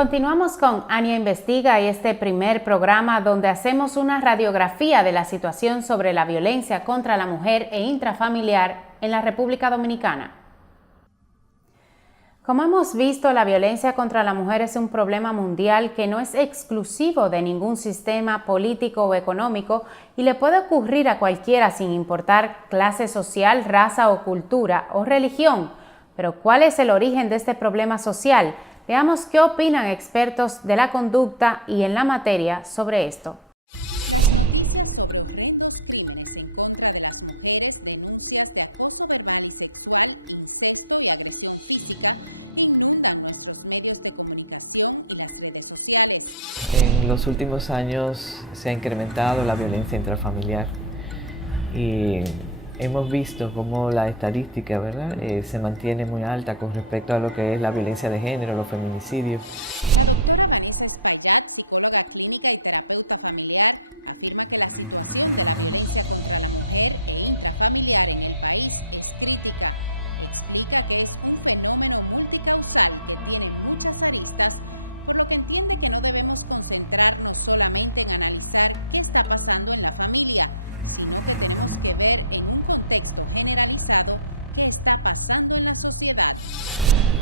Continuamos con Ania Investiga y este primer programa donde hacemos una radiografía de la situación sobre la violencia contra la mujer e intrafamiliar en la República Dominicana. Como hemos visto, la violencia contra la mujer es un problema mundial que no es exclusivo de ningún sistema político o económico y le puede ocurrir a cualquiera sin importar clase social, raza o cultura o religión. Pero ¿cuál es el origen de este problema social? Veamos qué opinan expertos de la conducta y en la materia sobre esto. En los últimos años se ha incrementado la violencia intrafamiliar y hemos visto cómo la estadística, ¿verdad?, se mantiene muy alta con respecto a lo que es la violencia de género, los feminicidios.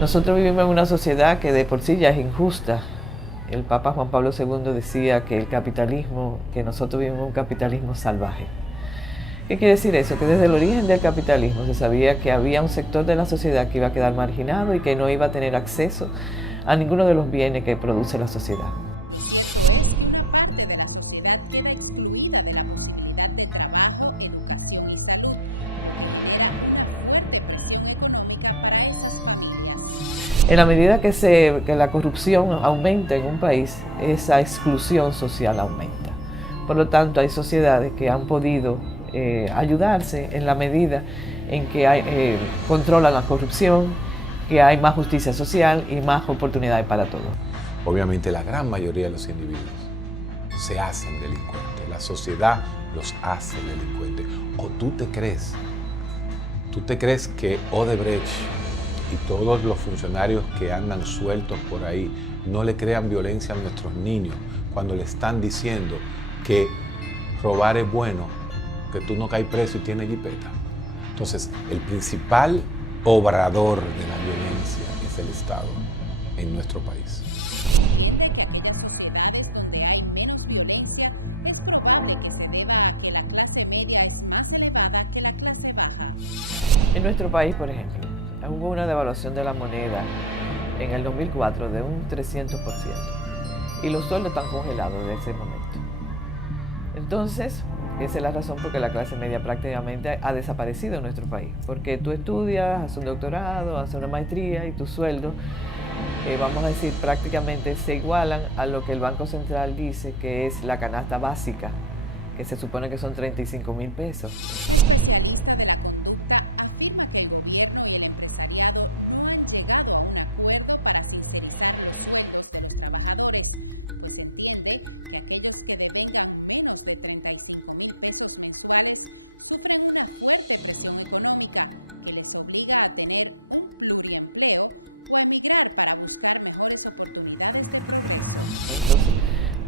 Nosotros vivimos en una sociedad que de por sí ya es injusta. El Papa Juan Pablo II decía que el capitalismo, que nosotros vivimos un capitalismo salvaje. ¿Qué quiere decir eso? Que desde el origen del capitalismo se sabía que había un sector de la sociedad que iba a quedar marginado y que no iba a tener acceso a ninguno de los bienes que produce la sociedad. En la medida que la corrupción aumenta en un país, esa exclusión social aumenta. Por lo tanto, hay sociedades que han podido ayudarse en la medida en que controlan la corrupción, que hay más justicia social y más oportunidades para todos. Obviamente, la gran mayoría de los individuos se hacen delincuentes. La sociedad los hace delincuentes. ¿O tú te crees que Odebrecht y todos los funcionarios que andan sueltos por ahí no le crean violencia a nuestros niños cuando le están diciendo que robar es bueno, que tú no caes preso y tienes jipeta? Entonces, el principal obrador de la violencia es el Estado en nuestro país. En nuestro país, por ejemplo, hubo una devaluación de la moneda en el 2004 de un 300% y los sueldos están congelados desde ese momento. Entonces, esa es la razón por que la clase media prácticamente ha desaparecido en nuestro país, porque tú estudias, haces un doctorado, haces una maestría y tus sueldos, vamos a decir, prácticamente se igualan a lo que el Banco Central dice que es la canasta básica, que se supone que son 35,000 pesos.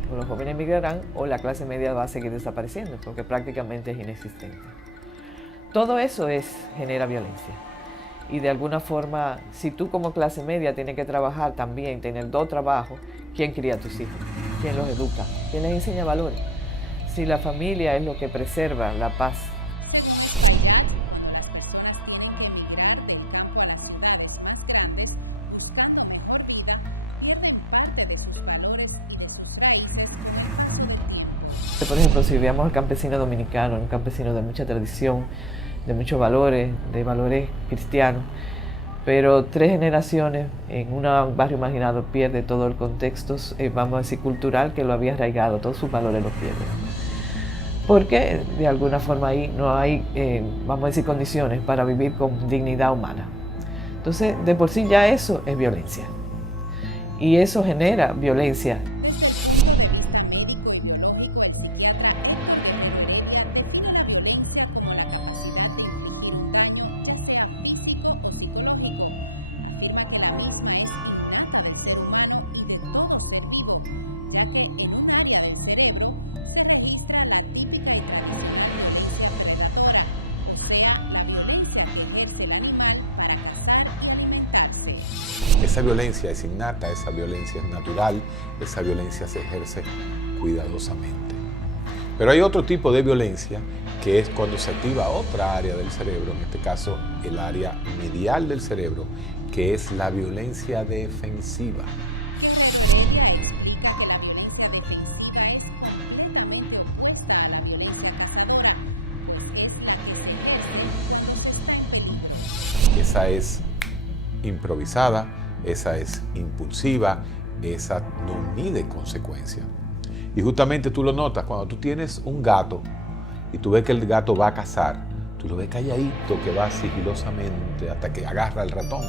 Entonces, los jóvenes migrarán o la clase media va a seguir desapareciendo porque prácticamente es inexistente. Todo eso genera violencia. Y de alguna forma, si tú como clase media tienes que trabajar también, tener dos trabajos, ¿quién cría a tus hijos? ¿Quién los educa? ¿Quién les enseña valores? Si la familia es lo que preserva la paz. Por ejemplo, si veamos al campesino dominicano, un campesino de mucha tradición, de muchos valores, de valores cristianos, pero 3 generaciones en un barrio marginado pierde todo el contexto, vamos a decir, cultural que lo había arraigado, todos sus valores los pierde. Porque de alguna forma ahí no hay, vamos a decir, condiciones para vivir con dignidad humana. Entonces, de por sí ya eso es violencia. Y eso genera violencia. Esa violencia es innata, esa violencia es natural, esa violencia se ejerce cuidadosamente. Pero hay otro tipo de violencia que es cuando se activa otra área del cerebro, en este caso el área medial del cerebro, que es la violencia defensiva. Esa es improvisada, esa es impulsiva, esa no mide consecuencias. Y justamente tú lo notas cuando tú tienes un gato y tú ves que el gato va a cazar, tú lo ves calladito, que va sigilosamente hasta que agarra al ratón.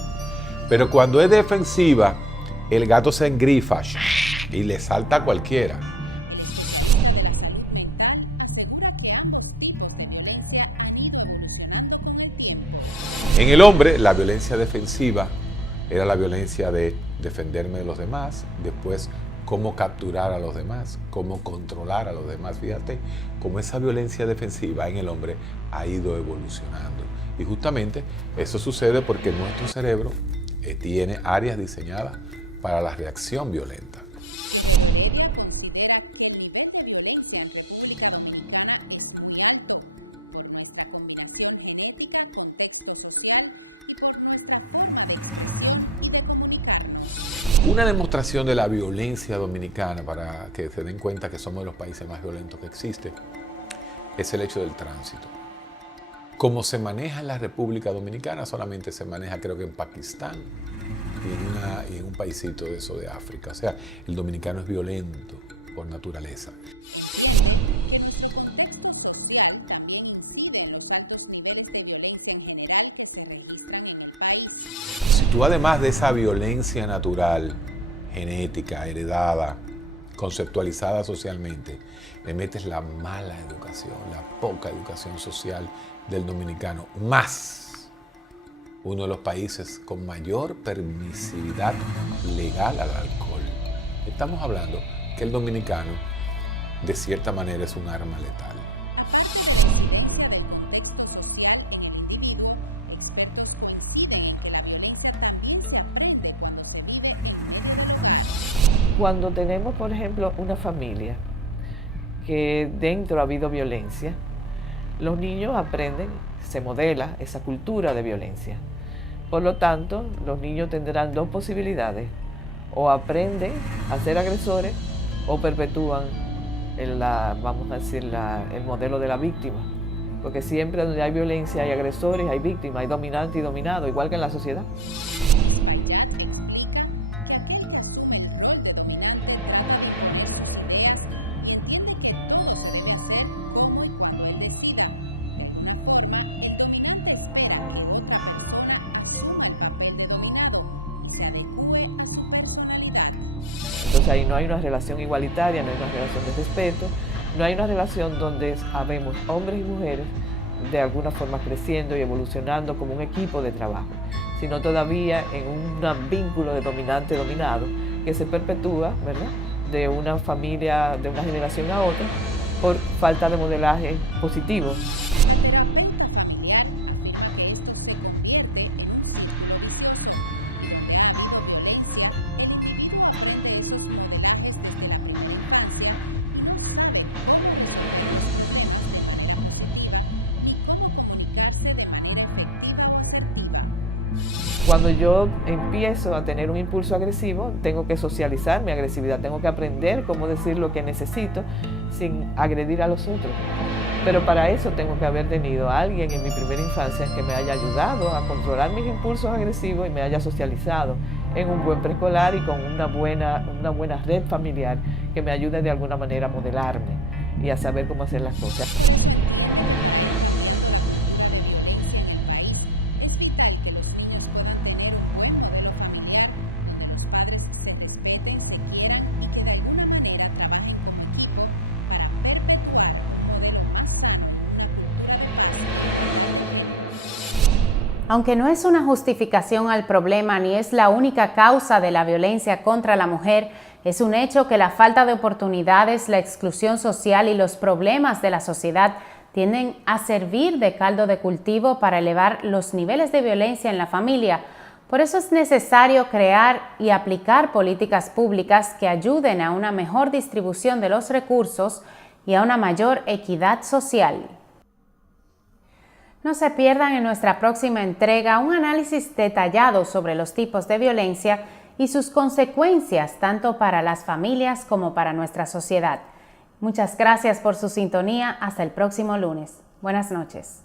Pero cuando es defensiva, el gato se engrifa y le salta a cualquiera. En el hombre, la violencia defensiva era la violencia de defenderme de los demás, después cómo capturar a los demás, cómo controlar a los demás. Fíjate cómo esa violencia defensiva en el hombre ha ido evolucionando. Y justamente eso sucede porque nuestro cerebro tiene áreas diseñadas para la reacción violenta. Una demostración de la violencia dominicana, para que se den cuenta que somos de los países más violentos que existe, es el hecho del tránsito. Como se maneja en la República Dominicana, solamente se maneja creo que en Pakistán y en un paísito de eso de África. O sea, el dominicano es violento por naturaleza. Tú, además de esa violencia natural, genética, heredada, conceptualizada socialmente, le metes la mala educación, la poca educación social del dominicano, más uno de los países con mayor permisividad legal al alcohol. Estamos hablando que el dominicano, de cierta manera, es un arma letal. Cuando tenemos, por ejemplo, una familia que dentro ha habido violencia, los niños aprenden, se modela esa cultura de violencia. Por lo tanto, los niños tendrán dos posibilidades: o aprenden a ser agresores o perpetúan vamos a decir, el modelo de la víctima. Porque siempre donde hay violencia hay agresores, hay víctimas, hay dominante y dominado, igual que en la sociedad. Entonces ahí no hay una relación igualitaria, no hay una relación de respeto, no hay una relación donde habemos hombres y mujeres de alguna forma creciendo y evolucionando como un equipo de trabajo, sino todavía en un vínculo de dominante-dominado que se perpetúa, ¿verdad?, de una familia, de una generación a otra, por falta de modelaje positivo. Cuando yo empiezo a tener un impulso agresivo, tengo que socializar mi agresividad, tengo que aprender cómo decir lo que necesito sin agredir a los otros. Pero para eso tengo que haber tenido a alguien en mi primera infancia que me haya ayudado a controlar mis impulsos agresivos y me haya socializado en un buen preescolar y con una buena red familiar que me ayude de alguna manera a modelarme y a saber cómo hacer las cosas. Aunque no es una justificación al problema ni es la única causa de la violencia contra la mujer, es un hecho que la falta de oportunidades, la exclusión social y los problemas de la sociedad tienden a servir de caldo de cultivo para elevar los niveles de violencia en la familia. Por eso es necesario crear y aplicar políticas públicas que ayuden a una mejor distribución de los recursos y a una mayor equidad social. No se pierdan en nuestra próxima entrega un análisis detallado sobre los tipos de violencia y sus consecuencias tanto para las familias como para nuestra sociedad. Muchas gracias por su sintonía. Hasta el próximo lunes. Buenas noches.